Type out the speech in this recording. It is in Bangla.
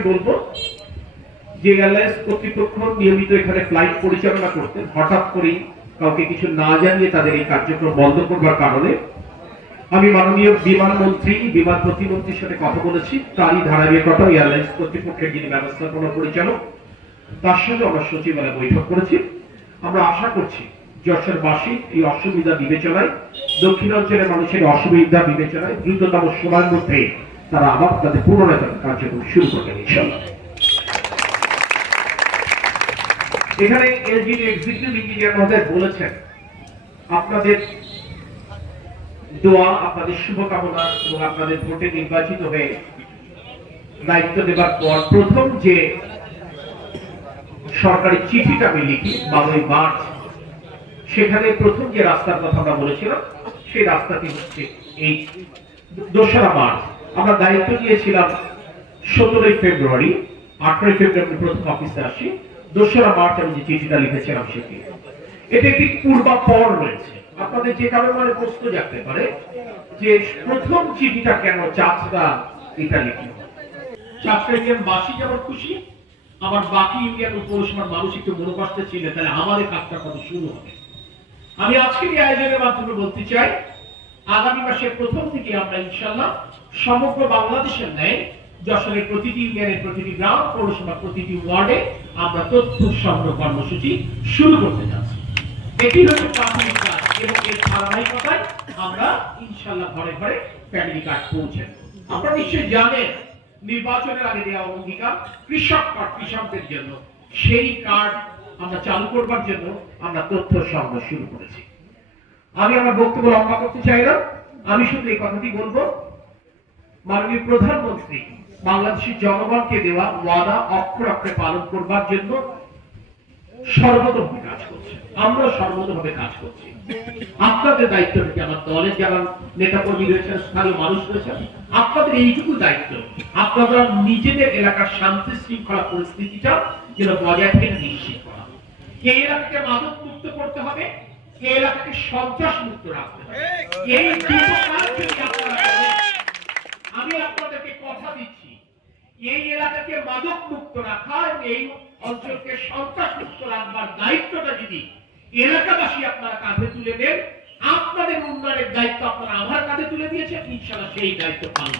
আমি বলবো যে এয়ারলাইন্স কর্তৃপক্ষ নিয়মিত এখানে ফ্লাইট পরিচালনা করতেন, হঠাৎ করেই কাউকে কিছু না জানিয়ে তাদের এই কার্যক্রম বন্ধ করবার কারণে আমি মাননীয় বিমান মন্ত্রী, বিমান প্রতিমন্ত্রীর সাথে কথা বলেছি। তারই ধারাবাহিকতা এয়ারলাইন্স কর্তৃপক্ষের যিনি ব্যবস্থাপনা পরিচালক তার সাথে আমরা সচিবালয়ে বৈঠক করেছি। আমরা আশা করছি যশোরবাসী এই অসুবিধা বিবেচনায়, দক্ষিণাঞ্চলের মানুষের অসুবিধা বিবেচনায় দ্রুততম সময়ের মধ্যে তারা আবার তাদের পুনরায় কার্যক্রম শুরু করবেন ইনশাআল্লাহ। এখানে যিনি এক্সিকিউটিভ ইঞ্জিনিয়ার মহোদয় বলেছেন, আপনাদের দোয়া, আপনাদের শুভকামনা এবং আপনাদের ভোটে নির্বাচিত হয়ে দায়িত্ব দেবার পর প্রথম যে সরকারি চিঠিটা আমি লিখি 12 মার্চ, সেখানে প্রথম যে রাস্তার কথা আমরা বলেছিলাম সেই রাস্তাটি হচ্ছে এই 2রা মার্চ। আমরা দায়িত্ব নিয়েছিলাম 17 ফেব্রুয়ারি, 18 ফেব্রুয়ারি প্রথম অফিসে আসি, 2রা মার্চ আমি যে চিঠিটা লিখেছিলাম সেটি। এটা একটি পূর্বাপর রয়েছে। আপনাদের যে কারণে মানে প্রশ্ন জাগতে পারে যে প্রথম চিঠিটা কেন চাচরা এটা লিখল। চাচরা ইউনিয়ন বাসী যেমন খুশি, আমার বাকি ইউনিয়ন পৌরসভার মানুষ একটু মনোকষ্টে ছিল, তাহলে আমাদের কাজটা কত শুরু হবে। আমি আজকের এই আয়োজনের মাধ্যমে বলতে চাই, আগামী মাসের প্রথম থেকে আমরা ইনশাআল্লাহ সমগ্র বাংলাদেশের ন্যায় যশোরের প্রতিটি ইউনিয়নের প্রতিটি গ্রাম, পৌরসভার প্রতিটি ওয়ার্ডে আমরা তথ্য সংগ্রহ কর্মসূচি শুরু করতে যাচ্ছি। এটি হচ্ছে প্রাথমিক কাজ এবং এর ধারাবাহিকতায় আমরা ইনশাআল্লাহ ঘরে ঘরে ফ্যামিলি কার্ড পৌঁছে। আপনারা নিশ্চয়ই জানেন নির্বাচনের আগে দেওয়া অঙ্গীকার কৃষক কার্ড, কৃষকদের জন্য সেই কার্ড আমরা চালু করবার জন্য আমরা তথ্য সংগ্রহ শুরু করেছি। আমি আমার বক্তব্য লম্বা করতে চাই না, আমি শুধু এই কথাটি বলবো, মাননীয় প্রধানমন্ত্রী বাংলাদেশের জনগণকে দেওয়া ওয়াদা অক্ষর অক্ষরে পালন করবার জন্য সর্বতভাবে কাজ করছে। আমরা সর্বতভাবে কাজ করছি। আপনাদের দায়িত্ব থেকে আমার দলের যারা নেতা কর্মী রয়েছেন, স্থানীয় মানুষ রয়েছেন, আপনাদের এইটুকু দায়িত্ব, আপনারা নিজেদের এলাকার শান্তি শৃঙ্খলা পরিস্থিতিটা যেন বজায় থেকে নিশ্চিত করা। এই এলাকাকে মাদক মুক্ত করতে হবে, এই এলাকাকে সন্ত্রাস মুক্ত রাখতে হবে। এই আমি আপনাদেরকে কথা দিচ্ছি, এই এলাকাকে মাদক মুক্ত রাখা এবং এই অঞ্চলকে সন্ত্রাস মুক্ত রাখবার দায়িত্বটা যদি এলাকাবাসী আপনারা কাঁধে তুলে দেন, আপনাদের উন্নয়নের দায়িত্ব আপনারা আমার কাঁধে তুলে দিয়েছেন, ইনশাআল্লাহ সেই দায়িত্ব পালন